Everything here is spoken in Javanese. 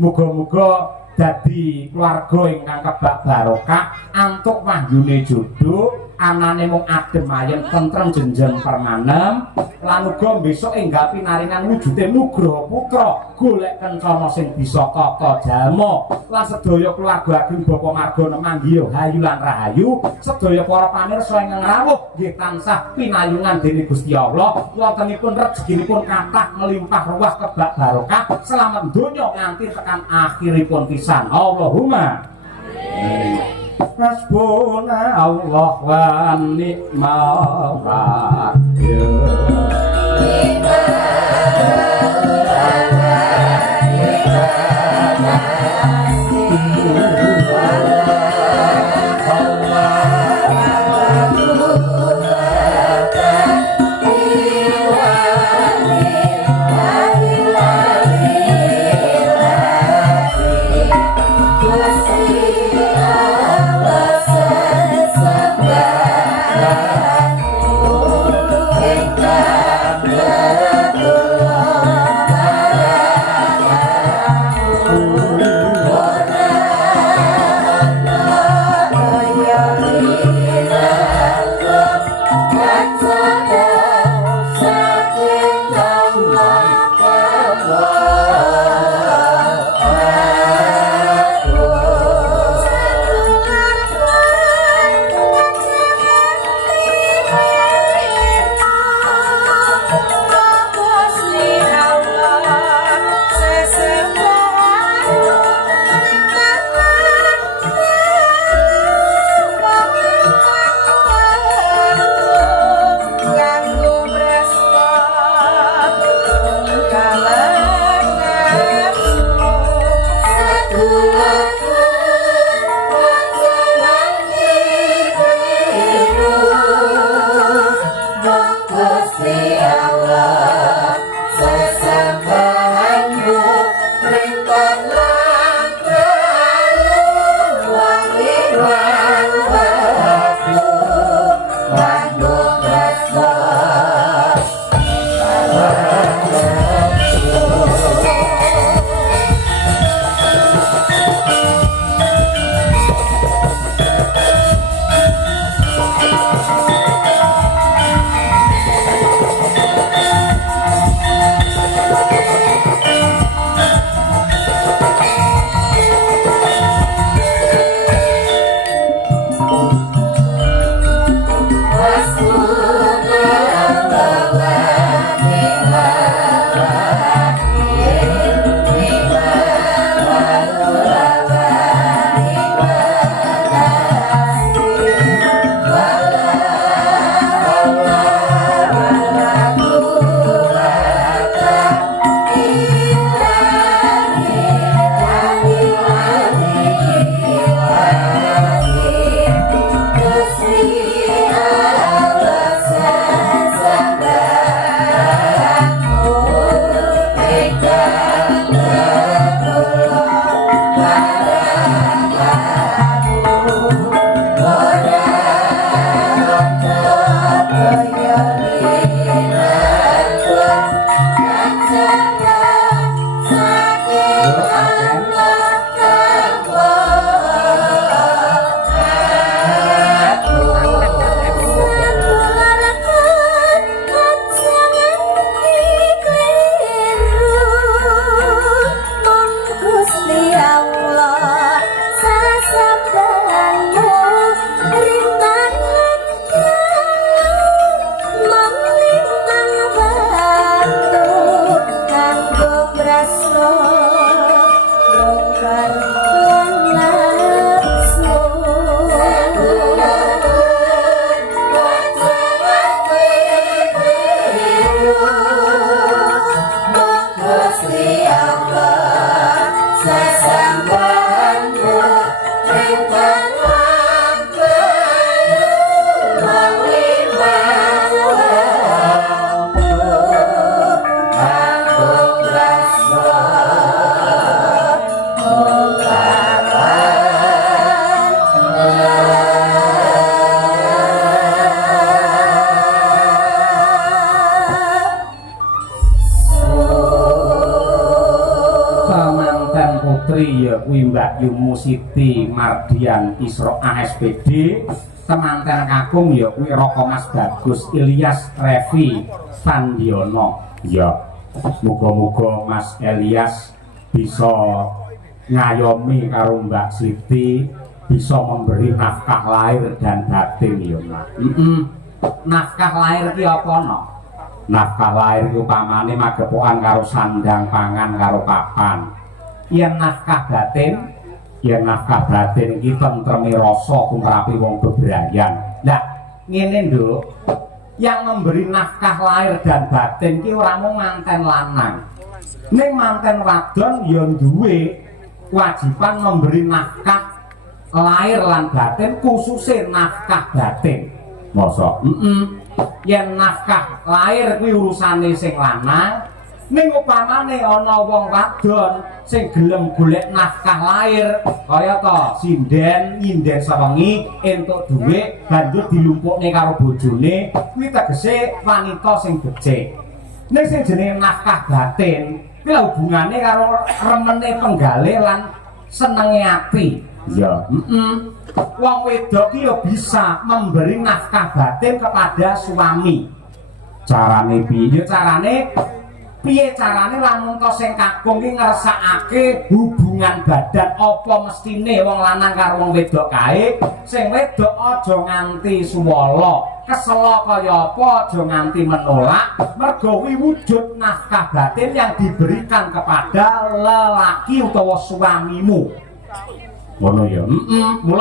Muga-muga dadi keluarga ingkang kebak barokah, antuk wahyune jodoh, anane mung adem ayem tentrem jenjang permanem, lan uga besok enggal pinaringan wujude nugraha putra, golek kencana sing bisa tata jalma, lan sedaya keluarga ageng Bapa Margana manggiya hayu lan rahayu, sedaya para pamirsa ingkang rawuh nggih tansah pinayungan dening Gusti Allah, wontenipun rezekinipun kathah melimpah ruah kebak barokah, selamat donya nganti tekan akhiripun pisan. Allahumma Hasbuna Allah wa ni'mal wakil. putri ya kuwi Mbak Yumu Siti Mardian Isra ASPD, temanten kakung ya kuwi Roko Mas Bagus Ilyas Revi Sandiono. Ya muga-muga Mas Ilyas bisa ngayomi karo Mbak Siti, bisa memberi nafkah lahir dan batin ya Mas. Nafkah lahir ki apa no? Nafkah lahir ku pamane magepokan karo sandang pangan karo papan. Yen nafkah batin, yen nafkah batin iki tentreme rasa kumrapi wong bebrayan. Lah ngene nduk, yang memberi nafkah lahir dan batin ki ora mung manten lanang. Ning manten wadon ya duwe kewajiban memberi nafkah lahir lan batin, khususnya nafkah batin. Masa? Yen nafkah lahir kuwi urusane sing lanang, ning upamane ana wong wadon sing gelem golek nafkah lahir kaya to sinden nyinden sewengi entuk dhuwit banjur dilumpukne karo bojone, kuwi tegese wanita sing becik. Ning sing jenenge nafkah batin kuwi hubungane karo remene penggale lan senenge ati. Ya, wong wedok ki yo bisa memberi nafkah batin kepada suami. Carane piye? Piye carane lamun to sing kakung ki ngersakake hubungan badan apa mestine wong lanang karo wong wedok kae. Sing wedok aja nganti suwala, kesela kaya apa aja nganti menolak, mergo wujud nafkah batin yang diberikan kepada lelaki utawa suamimu. Ngono ya. Mula